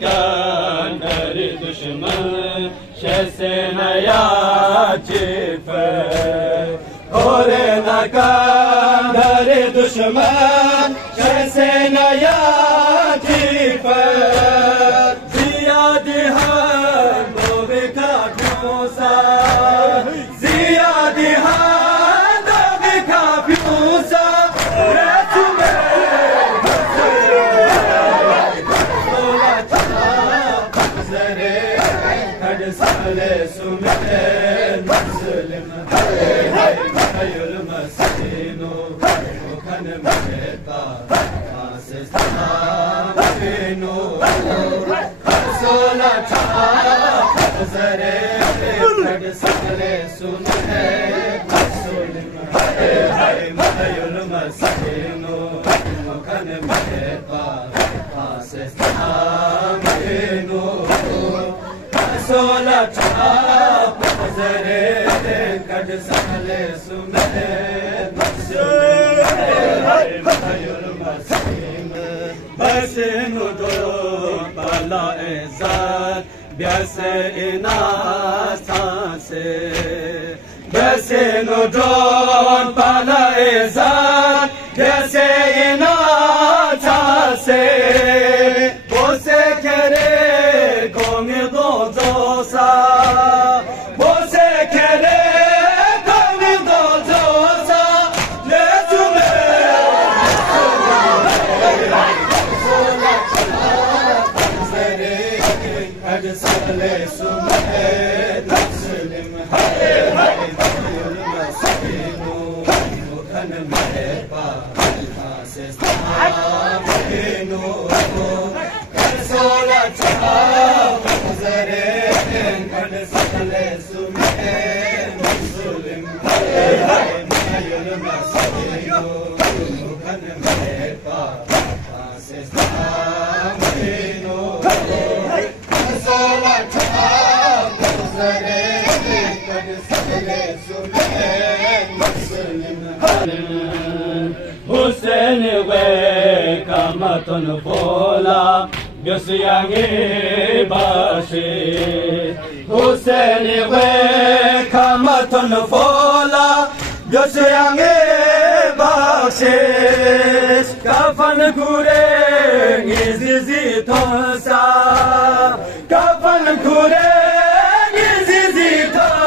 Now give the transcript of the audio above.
كان داري دشمن شسنا يا جيفر هورنا كان داري دشمن شسنا يا جيفر زيادي هم بك موسى زيادي هم بك موسى سالس من مسلم هاي المسكين وكان مهتا اسس تامينو صلاة زري سالس من مسلم هاي المسكين وكان مهتا اسس تامينو صلاة زري قد سالس من مسلم بس ندور بلا عزت بس ناس بس ندور بلا عزت بس ناس بس کرے گونگ دو دوسا بس کرے گونگ دو دوسا لے Hussein we kamatun fola Gösyangi başı Hussein we kamatun fola Gösyangi başı Kafan kure izizi tonsa Kafan kure izizi tonsa